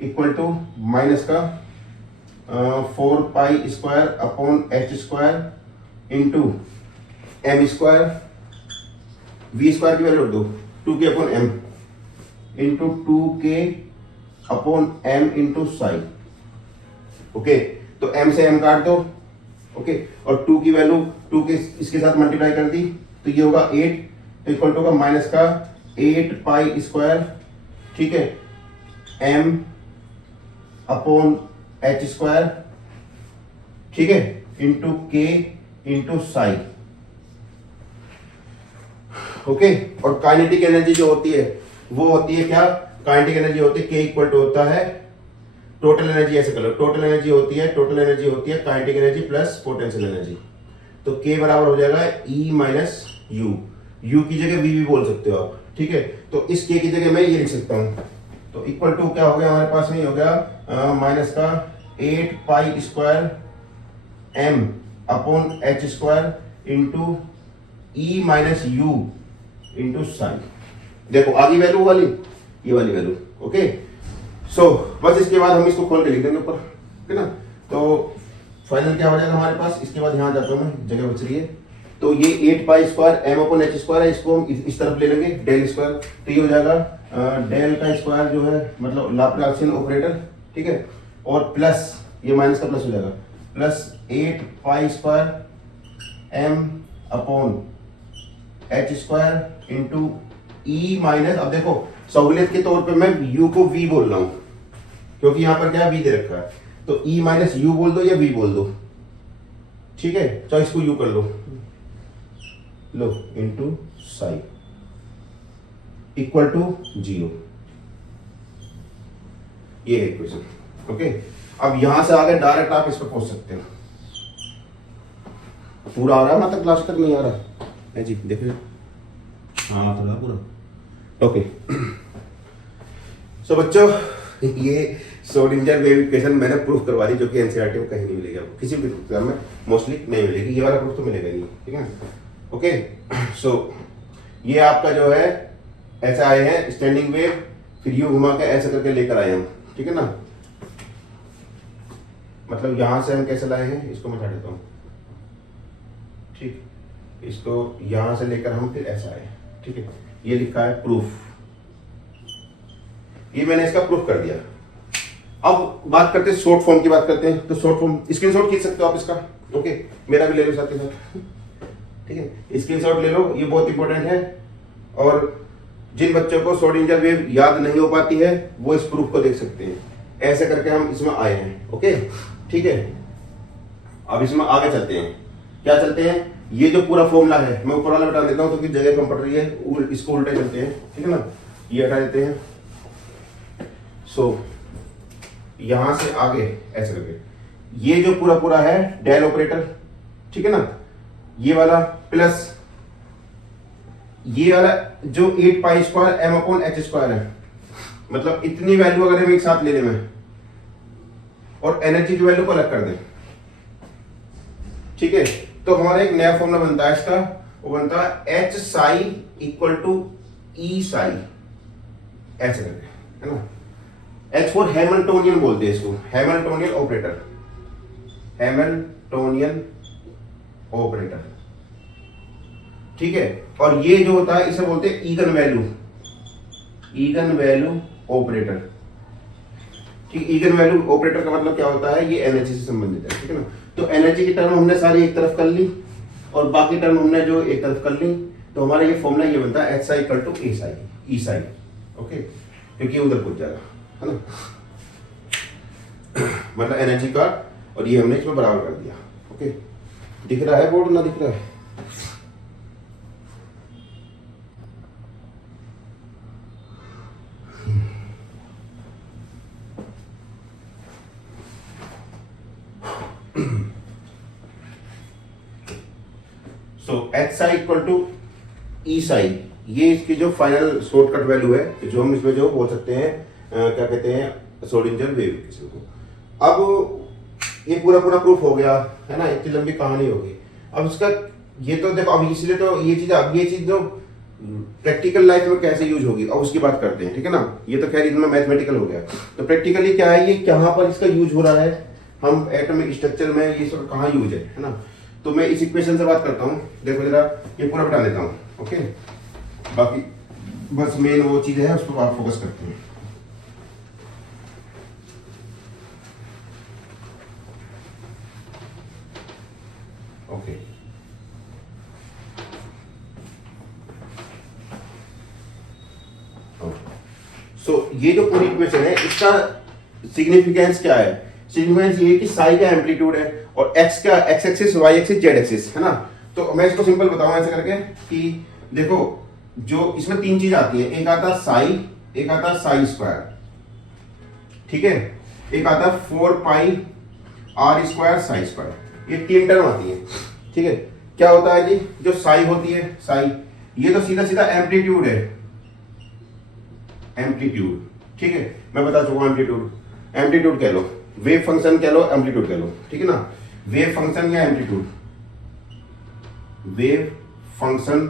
इक्वल टू माइनस का 4 pi square upon H square into M square, V square की वैल्यू रख दो 2k upon M into 2k upon M into psi, okay. तो m से m काट दो, ओके, और 2 की वैल्यू 2 के इसके साथ मल्टीप्लाई कर दी, तो ये होगा 8, तो इक्वल टू होगा माइनस का 8 पाई स्क्वायर, ठीक है, m अपॉन एच स्क्वायर, ठीक है, into k into psi, okay. और काइनेटिक एनर्जी जो होती है वो होती है क्या? काइनेटिक एनर्जी होती है k इक्वल टू होता है टोटल एनर्जी, ऐसे कर लो, टोटल एनर्जी होती है kinetic energy plus potential energy, तो k बराबर हो जाएगा E माइनस यू, यू की जगह v भी बोल सकते हो आप, ठीक है। तो इस k की जगह मैं ये लिख सकता हूं, तो इक्वल टू क्या हो गया हमारे पास में, हो गया माइनस का 8 pi square m upon H square into E minus you into sine. देखो आगे वैल्यू वाली, ये वाली वैल्यू, ओके। सो बस इसके बाद हम इसको खोल के लिख देंगे ऊपर, ठीक है ना। तो फाइनल क्या हो जाएगा हमारे पास, इसके बाद यहाँ जाता हूँ मैं, जगह बच रही है, तो ये 8 pi square M upon H square है, इसको हम इस तरफ ले लेंगे डेल स्क्वायर, तो ये हो जाएगा डेल का स्क्वायर जो है मतलब लाप्लासियन ऑपरेटर, ठीक है, और प्लस ये माइनस का प्लस हो जाएगा, plus 8 pi square M upon H square into ई माइनस, अब देखो सहूलियत के तौर पे मैं u को v बोल रहा हूं, क्योंकि यहां पर क्या v दे रखा है, तो e माइनस यू बोल दो या v बोल दो, ठीक है। तो इसको u कर लो इंटू साई इक्वल टू 0, ये है इक्वेशन, ओके। अब यहां से आगे डायरेक्ट आप इस पर पहुंच सकते हो। पूरा आ रहा है मतलब क्लास तक नहीं आ रहा है जी, देखिए हाँ थोड़ा पूरा, ओके। सो बच्चों ये श्रोडिंगर वेव इक्वेशन मैंने प्रूफ करवा दी, जो कि एनसीईआरटी में कहीं नहीं मिलेगी आपको, किसी भी एग्जाम में मोस्टली नहीं मिलेगी, ये वाला प्रूफ तो मिलेगा नहीं, ठीक है, ओके। सो ये आपका जो है ऐसा आए हैं स्टैंडिंग वेव, फिर यू घुमा के ऐसे करके लेकर आए हम, ठीक है ना। मतलब यहां से हम कैसे लाए हैं इसको मैं बता देता हूँ, ठीक, इसको यहां से लेकर हम फिर ऐसा आए, ठीक है। ये लिखा है प्रूफ, ये मैंने इसका प्रूफ कर दिया। अब बात करते हैं शॉर्ट फॉर्म की, बात करते हैं। तो शॉर्ट फॉर्म स्क्रीनशॉट खींच सकते हो आप इसका, ओके, मेरा भी ले लो साथ के साथ, ठीक है, स्क्रीनशॉट ले लो, ये बहुत इंपॉर्टेंट है। और जिन बच्चों को श्रोडिंगर वेव याद नहीं हो पाती है वो इस प्रूफ को देख सकते हैं, ऐसे करके हम इसमें आए हैं, ओके, ठीक है। अब इसमें आगे चलते हैं, क्या चलते हैं, ये जो पूरा फॉर्मूला है मैं ऊपर वाला बता देता हूँ क्योंकि जगह कम पड़ रही है, इसको उल्टे चलते हैं, ठीक है ना, ये हटा देते हैं। सो यहां से आगे ऐसे करके, ये जो पूरा पूरा है डेल ऑपरेटर, ठीक है ना, ये वाला प्लस ये वाला जो 8 pi square M upon H square है, मतलब इतनी वैल्यू अगर हम एक साथ ले लें में, और एनर्जी की वैल्यू को अलग कर दें, ठीक है, तो हमारा एक नया फॉर्मूला बनता है इसका, वो बनता है H Sai equal to E Sai, ऐसे करके, है ना। एच फॉर हैमिल्टोनियन बोलते हैं इसको, हैमिल्टोनियन ऑपरेटर, हैमिल्टोनियन ऑपरेटर, ठीक है। और ये जो होता है इसे बोलते हैं इगन वैल्यू ऑपरेटर। ठीक, इगन वैल्यू ऑपरेटर का मतलब क्या होता है, ये एनर्जी से संबंधित है, ठीक है ना। तो एनर्जी की टर्म हमने सारी एक तरफ कर ली और बाकी टर्म हमने जो एक तरफ कर ली, तो हमारा ये फॉर्मूला ये बनता है HI equal to E psi, okay, क्योंकि उधर पहुंच जाएगा, है ना। मतलब एनर्जी का, और ये हमने इसमें बराबर कर दिया, ओके। दिख रहा है बोर्ड, ना दिख रहा है? सो HI equal to E Sai, ये इसकी जो फाइनल शॉर्टकट वैल्यू है, जो हम इसमें जो बोल सकते हैं क्या कहते हैं, श्रोडिंगर वेव इक्वेशन को। अब ये पूरा प्रूफ हो गया है ना, इतनी लंबी कहानी होगी। अब इसका ये तो देखो, अब इसलिए तो ये चीज, अब ये चीज जो प्रैक्टिकल लाइफ में कैसे यूज होगी अब उसकी बात करते हैं, ठीक है ना। ये तो खैर इतना मैथमेटिकल हो गया, तो प्रैक्टिकली क्या है, ये कहाँ पर इसका यूज हो रहा है, हम एटॉमिक स्ट्रक्चर में ये सब कहाँ यूज है ना। तो मैं इस इक्वेशन से बात करता हूँ, देखो जरा ये पूरा बता देता हूँ, ओके। बाकी बस मेन वो चीज है, उस पर आप फोकस करते हैं। ओके, सो ये जो पूरी इक्वेशन है इसका सिग्निफिकेंस क्या है? सिग्निफिकेंस ये है कि साई का एम्पलीट्यूड है और एक्स का X axis, Y axis, Z axis, है ना। तो मैं इसको सिंपल बताऊं ऐसे करके कि देखो, जो इसमें तीन चीज आती है, एक आता साई, एक आता साई स्क्वायर, ठीक है, एक आता 4 pi r square psi square, ये तीन टर्म आती है, ठीक है। क्या होता है जी, जो साई होती है, साई ये तो सीधा सीधा एम्पलीट्यूड है, एम्पलीट्यूड, ठीक है, मैं बता चुका हूं एम्पलीट्यूड, एम्पलीट्यूड कह लो, वेव फंक्शन कह लो, एम्पलीट्यूड कह लो, ठीक है ना। वेव फंक्शन या amplitude, wave function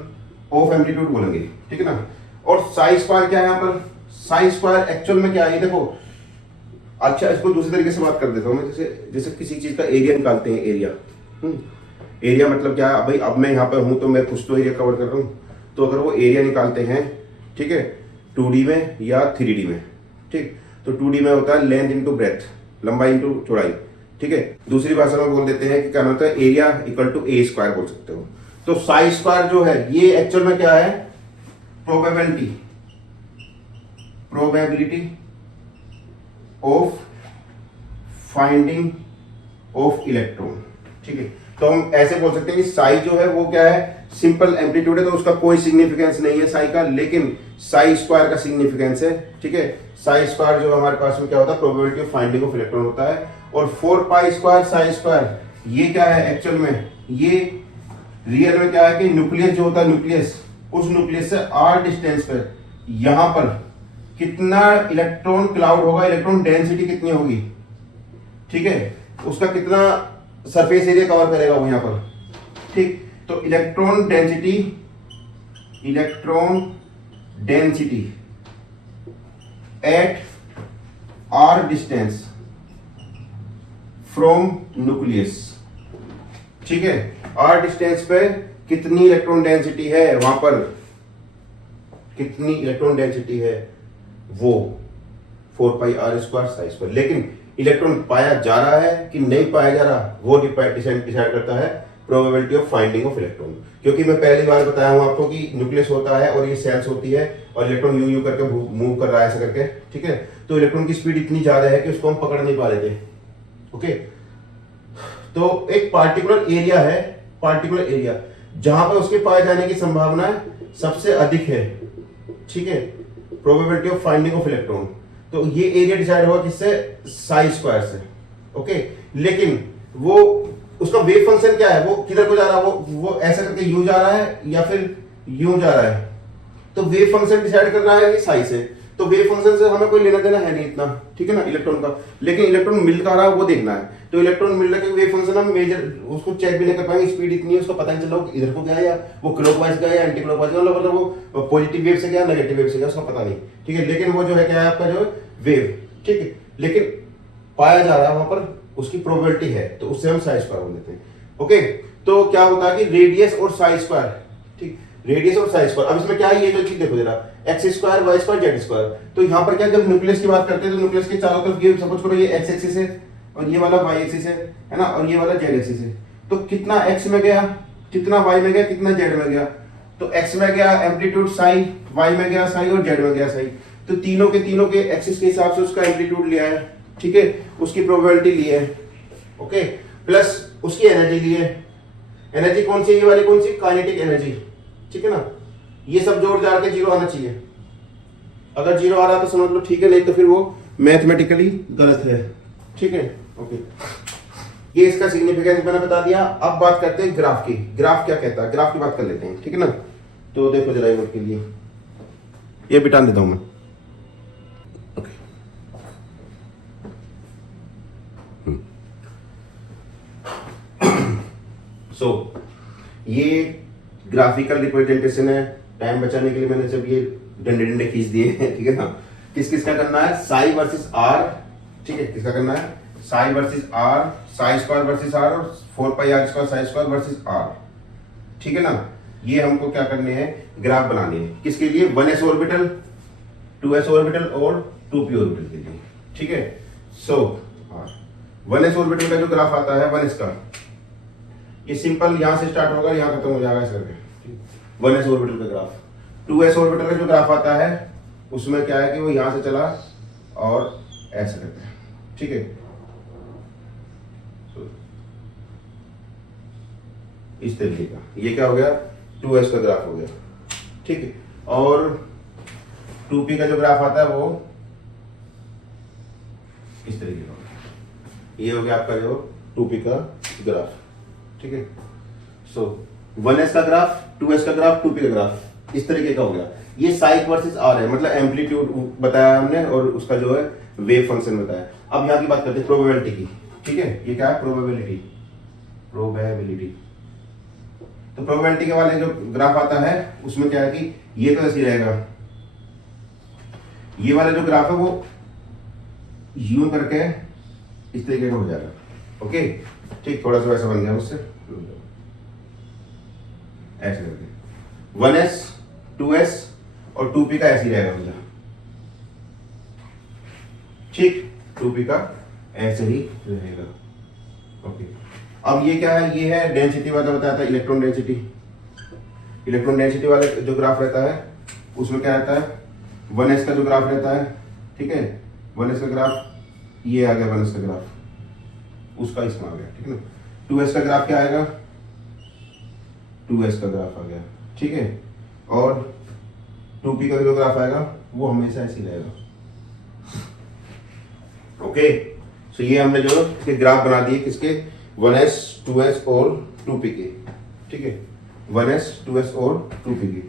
of amplitude बोलेंगे, ठीक है ना। और साई स्क्वायर क्या है यहाँ पर, साई स्क्वायर एक्चुअल में क्या है, ये देखो। अच्छा, इसको दूसरे तरीके से बात कर देता हूँ मैं, जैसे जैसे किसी चीज का एरिया निकालते हैं, एरिया, एरिया मतलब क्या है भाई, अब मैं यहाँ पर हूं तो मैं कुछ तो एरिया कवर कर रहा हूँ, तो अगर वो एरिया निकालते हैं, ठीक है, 2D में या 3D में, ठीक, तो 2D में होता है लेंथ इंटू ब्रेथ, लंबाई इंटू चौड़ाई, ठीक है। दूसरी भाषा में बोल देते हैं कि क्या होता है, area equal to A square बोल सकते हो। तो साई स्क्वायर जो है ये एक्चुअल में क्या है, probability of finding of electron, ठीक है। तो हम ऐसे बोल सकते हैं कि साई जो है वो क्या है, सिंपल एम्पलीट्यूड है, तो उसका कोई सिग्निफिकेंस नहीं है साई का, लेकिन साई स्क्वायर का सिग्निफिकेंस है, ठीक है। साई स्क्वायर जो हमारे पास में क्या होता है, probability of finding of electron होता है। और 4 पाई स्क्वायर साई स्क्वायर ये क्या है एक्चुअल में, ये रियल में क्या है कि न्यूक्लियस जो होता है, न्यूक्लियस, उस न्यूक्लियस से r डिस्टेंस पर यहां पर कितना इलेक्ट्रॉन क्लाउड होगा, इलेक्ट्रॉन डेंसिटी कितनी होगी, ठीक है, उसका कितना सरफेस एरिया कवर करेगा वो यहां पर, ठीक। तो electron density at r distance from nucleus, ठीक है, r डिस्टेंस पे कितनी इलेक्ट्रॉन डेंसिटी है, वहां पर कितनी इलेक्ट्रॉन डेंसिटी है, वो 4 pi r square psi square. लेकिन इलेक्ट्रॉन पाया जा रहा है कि नहीं पाया जा रहा, वो डिसाइड करता है probability of finding of electron. क्योंकि मैं पहली बार बताया हूं आपको कि न्यूक्लियस होता है और ये सेल्स होती है और इलेक्ट्रॉन यूं करके मूव कर रहा है ऐसे करके, ठीक है। तो इलेक्ट्रॉन की स्पीड इतनी ज्यादा है कि उसको हम पकड़ नहीं पा रहे थे, ओके। तो एक पार्टिकुलर एरिया जहां पर उसके पाए जाने की संभावना सबसे अधिक है, ठीक है, probability of finding of electron. तो ये एरिया डिसाइड होगा किससे, साई स्क्वायर से, ओके। लेकिन वो उसका वेव फंक्शन क्या है, वो किधर को जा रहा है, वो ऐसा करके यूं जा रहा है या फिर यूं जा रहा है, तो वेव फंक्शन डिसाइड करना है ये साई से। तो वेव फंक्शन से हमें कोई लेना देना है नहीं इतना, ठीक है ना, इलेक्ट्रॉन का। लेकिन इलेक्ट्रॉन मिल कहाँ रहा है वो देखना है। तो इलेक्ट्रॉन मिल रहा है, वेव फंक्शन हम मेजर उसको चेक भी नहीं कर पाएंगे, स्पीड इतनी है उसको पता नहीं चल रहा इधर को गया या वो क्लॉकवाइज गया या एंटी क्लॉकवाइज गया, मतलब वो पॉजिटिव वेव से गया नेगेटिव वेव से गया, उसका पता नहीं, ठीक है। लेकिन वो जो है क्या है आपका जो वेव, ठीक है, लेकिन पाया जा रहा है वहां पर, उसकी प्रोबेबिलिटी है, तो उससे हम साई स्क्वायर बोल देते हैं, ओके। तो क्या होता है कि रेडियस और साई स्क्वायर ठीक, रेडियस और साई स्क्वायर। अब इसमें क्या है, ये जो चीज देखो जरा, X square Y square Z square. तो यहाँ पर क्या, जब न्यूक्लियस की बात करते हैं तो न्यूक्लियस के चारों तरफ ये सपोज करो ये एक्स एक्सिस है और ये वाला वाई एक्सिस है ना, और ये वाला जेड एक्सिस है। तो कितना एक्स में गया, कितना वाई में गया, कितना जेड में गया। तो एक्स में गया एम्पलीट्यूड साई, वाई में गया साई और जेड में गया साई। तो तीनों के एक्सिस के हिसाब से उसका एम्पलीट्यूड लिया है, ठीक है, उसकी प्रोबेबिलिटी ली है, ओके, प्लस उसकी एनर्जी ली है। एनर्जी कौन सी, ये वाली कौन सी, काइनेटिक एनर्जी, ठीक है ना। ये सब जोड़ जाड़ के जीरो आना चाहिए। अगर जीरो आ रहा तो समझ लो ठीक है, नहीं तो फिर वो मैथमेटिकली गलत है, ठीक है, ओके। ये इसका सिग्निफिकेंस मैंने बता दिया। अब बात करते हैं ग्राफ की। ग्राफ क्या कहता है, ग्राफ की बात कर लेते हैं, ठीक है ना। तो देखो जरा एक के लिए ये बिटा देता हूं मैं, ओके। सो ये ग्राफिकल रिप्रेजेंटेशन है। टाइम बचाने के लिए मैंने जब ये डंडे डंडे खींच दिए हैं, ठीक है ना। किस किस का करना है, साई वर्सेस आर, ठीक है, किसका करना है, psi versus r, psi square versus r और 4 pi r square psi square versus r, ठीक है ना। ये हमको क्या करने हैं, ग्राफ बनाने हैं। किसके लिए, 1s ऑर्बिटल, 2s ऑर्बिटल और 2p ऑर्बिटल के लिए, ठीक है। सो 1s ऑर्बिटल का जो ग्राफ आता है 1s का, ये सिंपल यहां से स्टार्ट होगा, यहां खत्म हो जाएगा ऐसे करके, 1s ऑर्बिटल का ग्राफ। 2s ऑर्बिटल का जो ग्राफ आता है उसमें क्या है कि वो यहां से चला और ऐसे करके, ठीक है। इस तरीके का ये क्या हो गया, 2s का ग्राफ हो गया, ठीक है। और 2p का जो ग्राफ आता है वो इस तरीके का होगा। ये हो गया आपका जो 2p का ग्राफ, ठीक है। सो 1s का ग्राफ, 2s का ग्राफ, 2p का ग्राफ इस तरीके का हो गया। ये साइक वर्सेस आर है, मतलब एम्पलीट्यूड बताया हमने और उसका जो है वेव फंक्शन बताया। अब यहाँ की बात करते हैं प्रोबेबिलिटी की, ठीक है। ये क्या है, प्रोबेबिलिटी, प्रोबेबिलिटी। तो प्रोबेबिलिटी के वाले जो ग्राफ आता है उसमें क्या है कि ये तो ऐसे ही रहेगा, ये वाला जो ग्राफ है वो यूं करके इस तरीके का हो जाएगा, ओके, ठीक। थोड़ा सा वैसा बन गया मुझसे, ऐसे करके 1s 2s और 2p का ऐसे ही रहेगा मुझे, ठीक। 2p का ऐसे ही रहेगा, ओके। अब ये क्या है, ये है डेंसिटी वाला बताया था, इलेक्ट्रॉन डेंसिटी। इलेक्ट्रॉन डेंसिटी वाले जो ग्राफ रहता है उसमें क्या रहता है, 1s का जो ग्राफ रहता है, ठीक है, 1s का ग्राफ ये आ गया, 1s का ग्राफ उसका इसमें आ गया, ठीक है ना। 2s का ग्राफ क्या आएगा, 2s का ग्राफ आ गया, ठीक है। और 2p का जो ग्राफ आएगा वो हमेशा ऐसे ही रहेगा, ओके। सो ये हमने जो इसके ग्राफ बना दिए, किसके, 1s 2s और 2p के, ठीक है, 1s 2s और 2p के।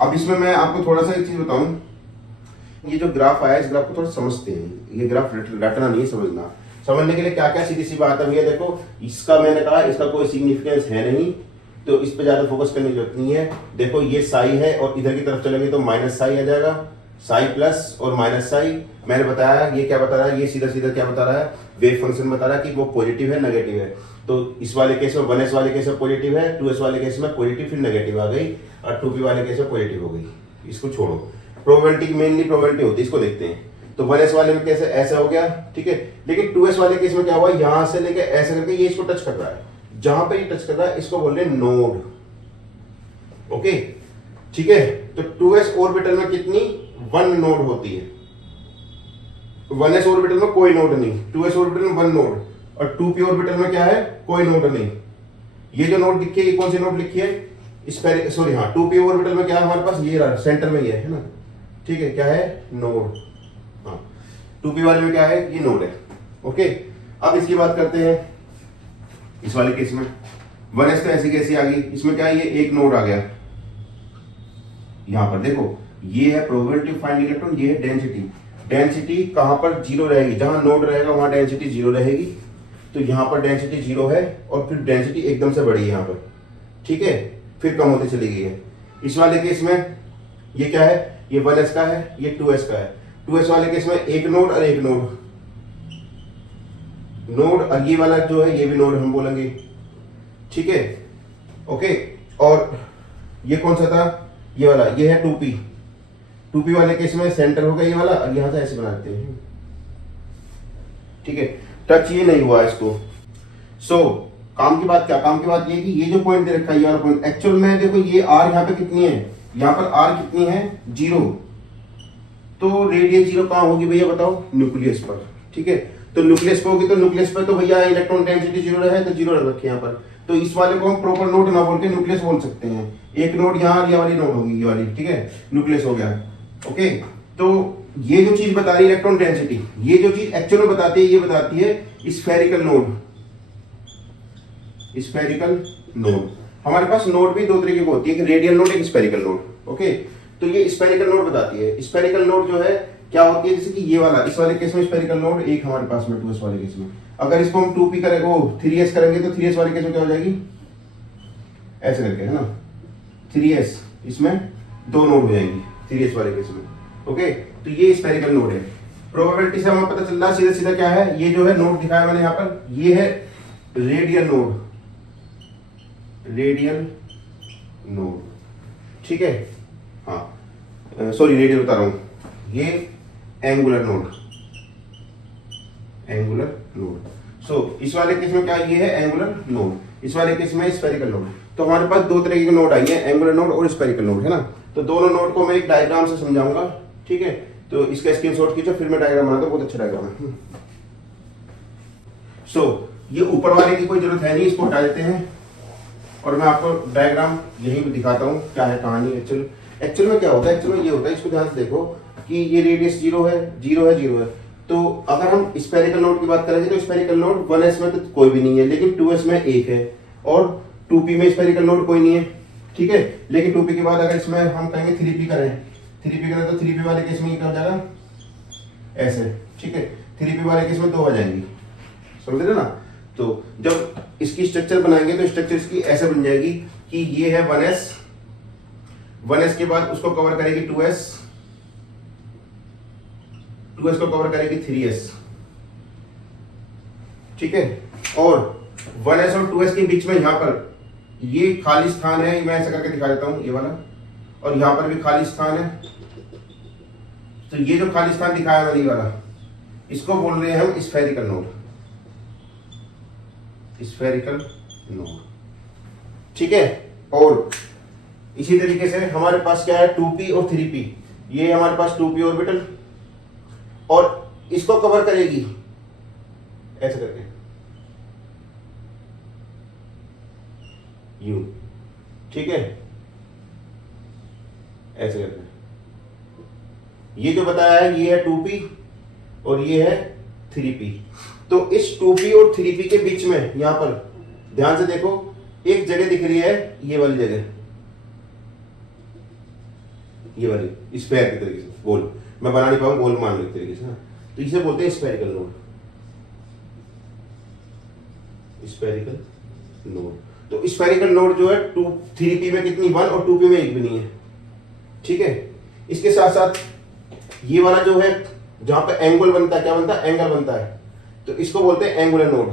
अब इसमें मैं आपको थोड़ा सा एक चीज बताऊं, ये जो ग्राफ आया इस ग्राफ को थोड़ा समझते हैं। ये ग्राफ रटना नहीं, समझना। समझने के लिए क्या क्या सीधी सी बात है भैया, देखो इसका मैंने कहा इसका कोई सिग्निफिकेंस है नहीं, तो इस पे ज्यादा फोकस करने की जरूरत नहीं है। देखो ये साई है और इधर की तरफ चलेंगे तो माइनस साई आ जाएगा, साई प्लस और माइनस साई। मैंने बताया ये क्या बता रहा है, ये सीधा सीधा क्या बता रहा है, वेव फंक्शन बता रहा है कि वो पॉजिटिव है नेगेटिव है। तो इस वाले केस में 1s वाले केस में पॉजिटिव है, 2s वाले केस में पॉजिटिव फिर नेगेटिव आ गई, और 2p वाले केस में पॉजिटिव हो गई। इसको छोड़ो, प्रोबेबिलिटी मेनली प्रोबेबिलिटी होती है, इसको देखते हैं। तो 1s वाले में कैसे ऐसा हो गया, ठीक है। लेकिन 2s वाले केस में क्या हुआ, यहां से लेके ऐसे करके ये इसको टच कर रहा है, जहां पे ये टच कर रहा है इसको बोल रहे हैं नोड, ओके, ठीक है। तो 2s ऑर्बिटल में कितनी, 1 नोड होती है। 1s ऑर्बिटल में कोई नोड नहीं, 2s ऑर्बिटल में 1 नोड, और 2p ऑर्बिटल में क्या है, कोई नोड नहीं। ये जो नोड लिखी है, ये कौन सी नोड लिखी है, सॉरी हाँ, 2p ऑर्बिटल में क्या है हमारे पास, ये रहा सेंटर में, ये है ना, ठीक है, क्या है, नोड। हाँ, 2p वाले में क्या है, ये नोड है, ओके। अब इसकी बात करते हैं इस वाले केस में। 1s तो ऐसी कैसी आ गई, इसमें क्या है, ये एक नोड आ गया। यहां पर देखो ये है प्रोबेबिलिटी फाइंड इलेक्ट्रॉन, ये है डेंसिटी। डेंसिटी कहां पर जीरो रहेगी, जहां नोड रहेगा वहां डेंसिटी जीरो रहेगी। तो यहां पर डेंसिटी जीरो है और फिर डेंसिटी एकदम से बढ़ी है यहां पर, ठीक है, फिर कम होती चली गई है। इस वाले केस में ये क्या है, ये 1s का है, ये 2s का है। 2s वाले केस में एक नोड और एक नोड, और ये वाला जो है ये भी नोड हम बोलेंगे, ठीक है, ओके। और ये कौन सा था, ये वाला, ये है 2p। 2p वाले केस में सेंटर होगा ये वाला, और यहां से ऐसे बनाते हैं, ठीक है। टच ये नहीं हुआ इसको। सो काम की बात क्या, काम की बात ये कि ये जो पॉइंट दे रखा है, ये वाला पॉइंट, एक्चुअल में देखो ये r यहाँ पे कितनी है, यहाँ पर r कितनी है, 0। तो रेडियस 0 कहाँ होगी भैया बताओ, न्यूक्लियस पर, ठीक है। तो न्यूक्लियस पे होगी, तो न्यूक्लियस पे तो भैया इलेक्ट्रॉन डेंसिटी 0 है, तो 0 रख रखे यहाँ पर। तो इस वाले को हम प्रॉपर नोड ना बोल के न्यूक्लियस बोल सकते हैं। एक नोड यहाँ, ये वाली नोड होगी, ये वाली, ठीक है, न्यूक्लियस हो गया। ओके, तो ये जो चीज बता रही है इलेक्ट्रॉन डेंसिटी, ये जो चीज एक्चुअल में बताती है, ये बताती है स्फेरिकल नोड। स्फेरिकल नोड, हमारे पास नोड भी दो तरीके की होती है, एक रेडियल नोड, एक स्फेरिकल नोड। ओके, तो ये स्फेरिकल नोड बताती है। स्फेरिकल नोड जो है क्या होती है, जैसे कि ये वाला, इस वाले केस में स्फेरिकल नोड एक हमारे पास में 2s वाले केस में। अगर इसको हम 2p करेंगे, 3s करेंगे, तो 3s वाले केस में क्या हो जाएगी, ऐसे करके, है ना, 3s, इसमें दो नोड हो जाएंगी 3s वाले केस में। ओके, तो ये स्फेरिकल नोड है। प्रोबेबिलिटी से हमें पता चल रहा है सीधा सीधा क्या है, ये जो है नोड दिखाया मैंने यहाँ पर, ये है रेडियल नोड, रेडियल नोड, ठीक है। हाँ सॉरी, रेडियल बता रहा हूं, ये एंगुलर नोड, एंगुलर नोड। सो इस वाले केस में क्या, ये है एंगुलर नोड, इस वाले केस में स्फेरिकल नोड। तो हमारे पास दो तरीके के नोड आई है, एंगुलर नोड और स्फेरिकल नोड, है ना। तो दोनों नोड को मैं एक डायग्राम से समझाऊंगा, ठीक है। तो इसका स्क्रीनशॉट खींचो, फिर मैं डायग्राम बनाता हूं, बहुत अच्छा डायग्राम है। सो ये ऊपर वाले की कोई जरूरत है नहीं, इसको हटा देते हैं, और मैं आपको डायग्राम यही भी दिखाता हूँ क्या है कहानी। एक्चुअल में क्या होता है, एक्चुअल में ये होता है, इसको ध्यान से देखो कि ये रेडियस 0 है, 0 है, 0 है। तो अगर हम स्फेरिकल नोड की बात करेंगे, तो स्फेरिकल नोड 1s में तो कोई भी नहीं है, लेकिन 2s में एक है, और 2p में स्फेरिकल नोड कोई नहीं है, ठीक है। लेकिन 2p के बाद अगर इसमें हम कहेंगे 3p करें, 3p करें, तो 3p वाले केस में ये क्या हो जाएगा, ऐसे, ठीक है। 3p वाले केस में 2 आ जाएंगी, समझ रहे ना। तो जब इसकी स्ट्रक्चर बनाएंगे, तो स्ट्रक्चर इसकी ऐसे बन जाएगी कि ये है 1s, 1s के बाद उसको कवर करेगी 2s, 2s को कवर करेगी 3s, ठीक है। और 1s और 2s के बीच में यहां पर ये खाली स्थान है, मैं ऐसा करके दिखा देता हूं, ये वाला, और यहां पर भी खाली स्थान है। तो ये जो खाली स्थान दिखाया मैंने, ये वाला, इसको बोल रहे हैं हम स्फेरिकल नोड, स्फेरिकल नोड, ठीक है। और इसी तरीके से हमारे पास क्या है, 2p और 3p, ये हमारे पास 2p ऑर्बिटल, और इसको कवर करेगी ऐसे करके u, ठीक है, ऐसे करके। ये जो बताया है, ये है 2p और ये है 3p। तो इस 2p और 3p के बीच में यहां पर ध्यान से देखो, एक जगह दिख रही है, ये वाली जगह, ये वाली स्फेयर की तरीके से, गोल, मैं बना नहीं पाऊंगा, गोल मान लो एक तरीके से ना। तो इसे बोलते हैं स्फेरिकल नोड, स्फेरिकल नोड। तो स्फेरिकल नोड जो है 3p में कितनी, 1, और 2p में एक भी नहीं है, ठीक है। इसके साथ साथ ये वाला जो है, जहां पे एंगल बनता है, क्या बनता है, एंगल बनता है, तो इसको बोलते हैं एंगुलर नोड,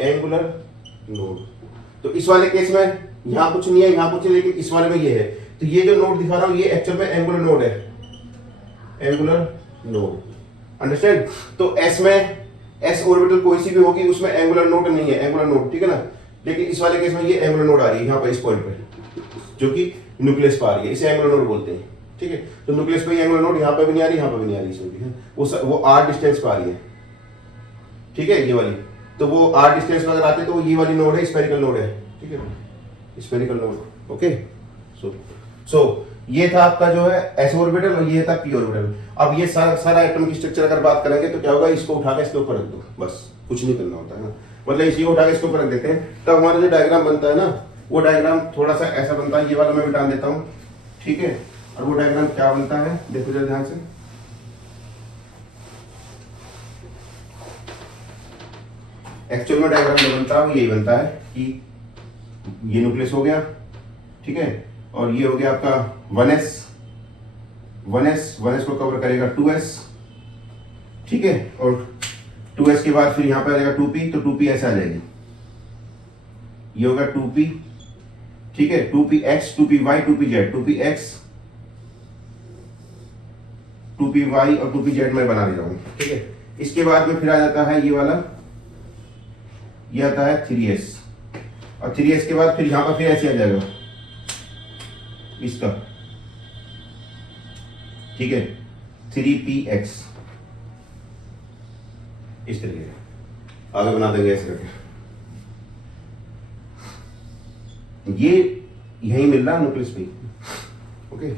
एंगुलर नोड। तो इस वाले केस में यहां कुछ नहीं है, यहां कुछ नहीं, लेकिन इस वाले में ये है। तो ये जो नोड दिखा रहा हूं, ये एक्चुअल में एंगुलर नोड है, एंगुलर नोड, अंडरस्टैंड। तो एस में, एस ऑर्बिटल कोई सी भी होगी, उसमें एंगुलर नोड नहीं है, एंगुलर नोड, ठीक है ना। लेकिन इस वाले केस में ये एंगुलर नोड आ रही है यहाँ पर, इस पॉइंट पे, जो कि न्यूक्लियस पर आ रही है, इसे एंगुलर नोड बोलते हैं, ठीक है। तो न्यूक्लियस पे एंगुलर नोड यहाँ पे भी नहीं आ रही, यहाँ पे भी नहीं आ रही, इसमें वो r डिस्टेंस पे आ रही है, ठीक है, ये वाली। तो वो r डिस्टेंस पर अगर आते तो ये वाली नोड है, स्फेरिकल नोड है, ठीक है, स्फेरिकल नोड। ओके, सो ये था आपका जो है s ऑर्बिटल, और ये था p ऑर्बिटल। अब ये सारा एटम की स्ट्रक्चर अगर बात करेंगे, तो क्या होगा, इसको उठा के इसके ऊपर रख दो, बस, कुछ नहीं करना होता है ना। मतलब इसी को उठा के इसके ऊपर रख देते हैं, तब हमारा जो डायग्राम बनता है ना, वो डायग्राम थोड़ा सा ऐसा बनता है। ये वाला मैं मिटा देता हूँ, ठीक है। और वो डायग्राम क्या बनता है, देखो जरा ध्यान से, एक्चुअल में डायग्राम जो बनता है वो यही बनता है कि ये न्यूक्लियस हो गया, ठीक है, और ये हो गया आपका 1s, 1s को कवर करेगा 2s, ठीक है, और 2s के बाद फिर यहां पे आ जाएगा 2p, तो 2p ऐसे आ जाएगी, ये होगा 2p, ठीक है, 2px, 2py, 2pz, 2px, 2py और 2pz मैं बना दे रहा हूं, ठीक है। इसके बाद में फिर आ जाता है ये वाला, ये आता है 3s, और 3s के बाद फिर यहां पर फिर ऐसे आ जाएगा इसका, ठीक है, 3px, इस तरीके से आगे बना देंगे ऐसे करके। ये यही मिल रहा है न्यूक्लियस पे, ओके।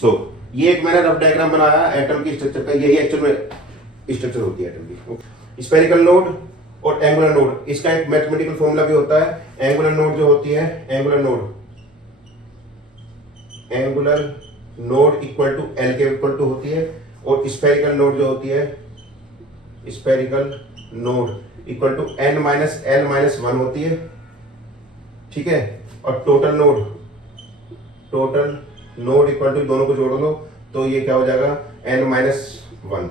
सो ये एक मैंने रफ डायग्राम बनाया एटम की स्ट्रक्चर का, यही एक्चुअल में स्ट्रक्चर होती है एटम की। स्फेरिकल नोड और एंगुलर नोड, इसका एक मैथमेटिकल फॉर्मूला भी होता है। एंगुलर नोड जो होती है, angular node equal to L के इक्वल टू होती है, और स्फेरिकल नोड जो होती है, spherical node equal to n minus L minus 1 होती है, ठीक है। और टोटल नोड इक्वल टू, दोनों को जोड़ लो तो ये क्या हो जाएगा, n माइनस 1।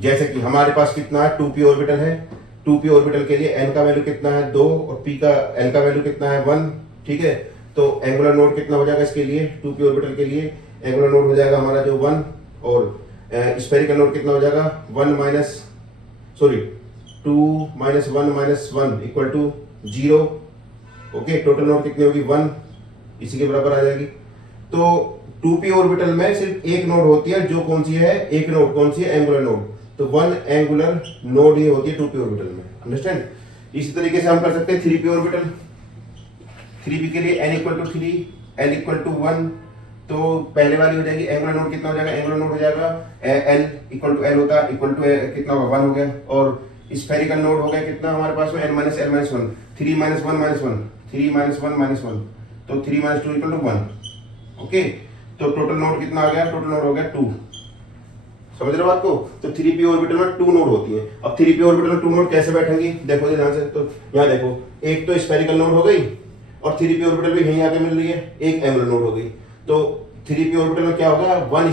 जैसे कि हमारे पास कितना है, 2p ऑर्बिटल है, 2p ऑर्बिटल के लिए n का वैल्यू कितना है 2 और p का l का वैल्यू कितना है 1, ठीक है। तो एंगुलर नोड कितना हो जाएगा इसके लिए, 2p ऑर्बिटल के लिए एंगुलर नोड हो जाएगा हमारा जो 1, और स्फेरिकल नोड कितना हो जाएगा 2 minus 1 minus 1 equal to 0, okay. Total node कितनी होगी 1, इसी के बराबर आ जाएगी। तो 2p ऑर्बिटल में सिर्फ एक नोड होती है, जो कौन सी है, एक नोड कौन सी है, एंगुलर नोड। तो 1 एंगुलर नोड ये होती है 2p ऑर्बिटल में, अंडरस्टैंड। इसी तरीके से हम कर सकते हैं 3p ऑर्बिटल। 3p के लिए n equal to 3, l equal to 1, तो पहले वाली हो जाएगी, एंगुलर नोड कितना हो जाएगा, एंगुलर नोड हो जाएगा l इक्वल टू l होता है, इक्वल टू कितना होगा 1 हो गया, और स्फेरिकल नोड हो गया कितना हमारे पास में, n minus l minus 1, 3 minus 1 minus 1, 3 minus 1 minus 1, तो 3 माइनस 2 इक्वल टू 1, ओके। तो टोटल नोड कितना आ गया, टोटल नोड हो गया 2, समझ रहे हो बात को। तो 3p ऑर्बिटल में 2 नोड होती है। अब 3p ऑर्बिटल में 2 नोड कैसे बैठेंगी, देखो ध्यान से, तो यहाँ देखो, एक तो स्फेरिकल नोड हो गई, और 3p ऑर्बिटल भी यहीं आके मिल रही है, एक एंगुलर नोड हो गई। तो 3p ऑर्बिटल में क्या होगा, 1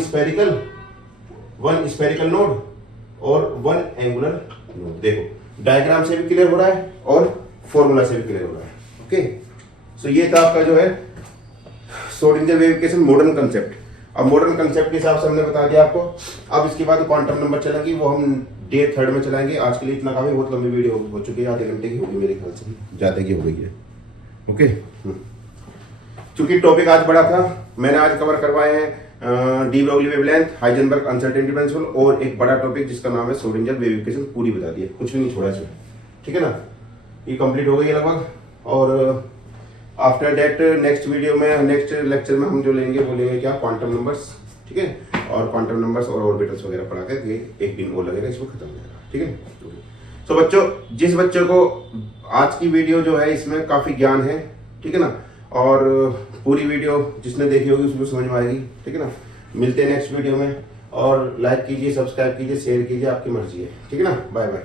स्फेरिकल नोड और 1 एंगुलर नोड। देखो डायग्राम से भी क्लियर हो रहा है और फॉर्मूला से भी क्लियर हो रहा है, ओके। सो ये था आपका जो है Schrödinger wave equation modern concept. अब मॉडर्न कंसेप्ट के हिसाब से हमने बता दिया आपको। अब इसके बाद क्वांटम नंबर चलेंगी, वो हम डे 3 में चलाएंगे। आज के लिए इतना काफी, बहुत लंबी वीडियो हो चुकी है, आधे घंटे की होगी मेरे ख्याल से, ज्यादा की हो गई है, ओके। चूंकि टॉपिक आज बड़ा था, मैंने आज कवर करवाए हैं D Broglie wavelength, Heisenberg uncertainty principle, और एक बड़ा टॉपिक जिसका नाम है श्रोडिंगर वेव इक्वेशन, पूरी बता दी है, कुछ भी नहीं छोड़ा इसमें, ठीक है ना। ये कंप्लीट हो गई है लगभग। और आफ्टर दैट नेक्स्ट वीडियो में, नेक्स्ट लेक्चर में हम जो लेंगे वो लेंगे क्या, क्वांटम नंबर्स, ठीक है। और क्वांटम नंबर्स और ऑर्बिटल्स वगैरह पढ़ा के एक दिन और लगेगा, इसमें खत्म हो जाएगा, ठीक है। तो बच्चों, जिस बच्चों को आज की वीडियो जो है इसमें काफी ज्ञान है, ठीक है ना, और पूरी वीडियो जिसने देखी होगी उसको समझ में आएगी, ठीक है ना। मिलते हैं नेक्स्ट वीडियो में, और लाइक कीजिए, सब्सक्राइब कीजिए, शेयर कीजिए, आपकी मर्जी है, ठीक है ना। Bye bye.